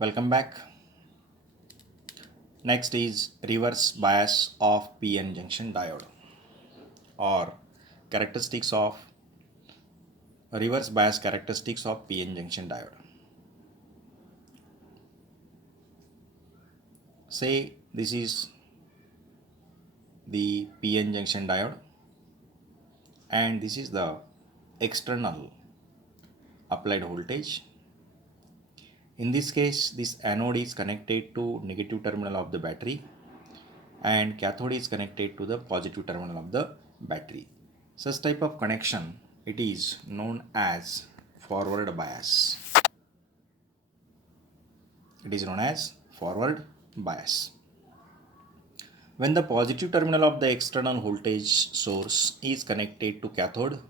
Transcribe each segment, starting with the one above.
Welcome back. Next is reverse bias of PN junction diode or characteristics of reverse bias characteristics of PN junction diode. Say this is the PN junction diode and this is the external applied voltage. In this case, this anode is connected to negative terminal of the battery and cathode is connected to the positive terminal of the battery. Such type of connection, it is known as forward bias. It is known as forward bias. When the positive terminal of the external voltage source is connected to cathode,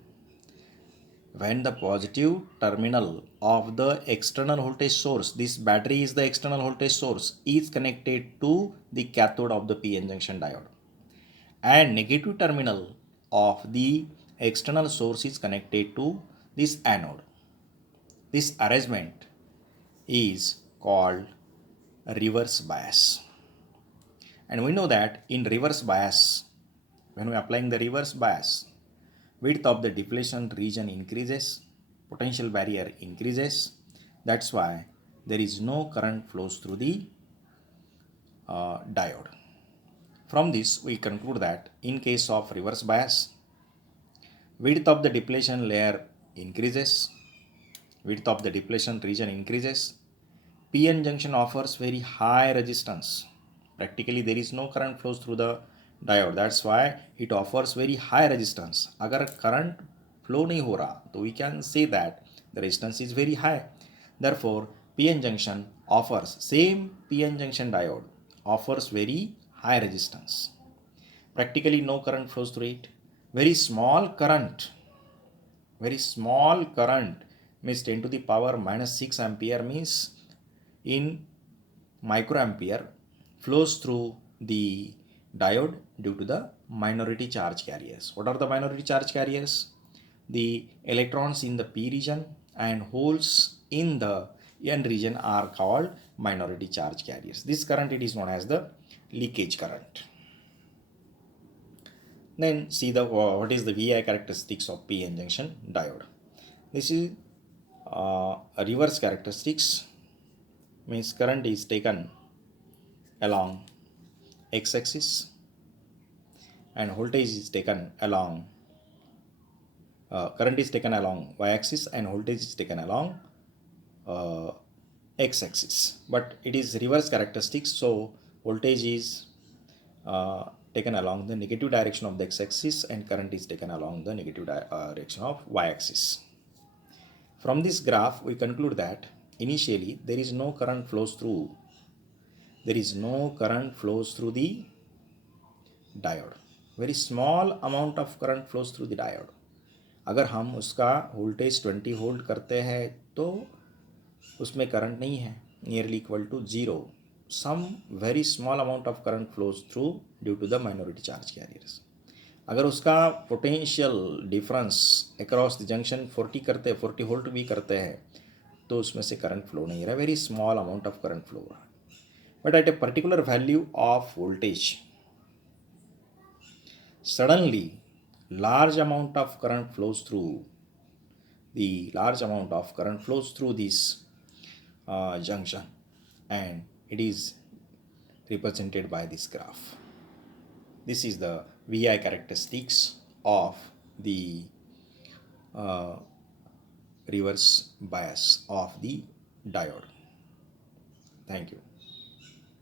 when the positive terminal of the external voltage source, this battery is the external voltage source, is connected to the cathode of the PN junction diode, and negative terminal of the external source is connected to this anode. This arrangement is called reverse bias. And we know that in reverse bias, when we are applying the reverse bias, width of the depletion region increases, potential barrier increases. That's why there is no current flows through the diode. From this, we conclude that in case of reverse bias, width of the depletion layer increases, width of the depletion region increases. PN junction offers very high resistance. Practically there is no current flows through the diode. That's why it offers very high resistance. अगर current flow नहीं हो रहा तो we can say that the resistance is very high. Therefore, PN junction offers, same PN junction diode offers very high resistance. Practically no current flows through it. Very small current means 10 to the power minus 6 ampere means in microampere flows through the diode due to the minority charge carriers. What are the minority charge carriers? The electrons in the p region and holes in the n region are called minority charge carriers. This current, it is known as the leakage current. Then see the what is the VI characteristics of PN junction diode. This is a reverse characteristics, means current is taken along x-axis and voltage is taken along current is taken along y-axis and voltage is taken along x-axis, but it is reverse characteristics, so voltage is taken along the negative direction of the x-axis and current is taken along the negative direction of y-axis. From this graph we conclude that initially there is no current flows through the diode. Very small amount of current flows through the diode. अगर हम उसका voltage 20 volt करते हैं तो उसमें current नहीं है, nearly equal to 0. Some very small amount of current flows through due to the minority charge carriers. अगर उसका potential difference across the junction 40 volt भी करते हैं तो उसमें से करंट फ्लो नहीं रहा, very small amount of current flow रहा. But at a particular value of voltage, suddenly large amount of current flows through this junction, and it is represented by this graph. This is the VI characteristics of the reverse bias of the diode. Thank you.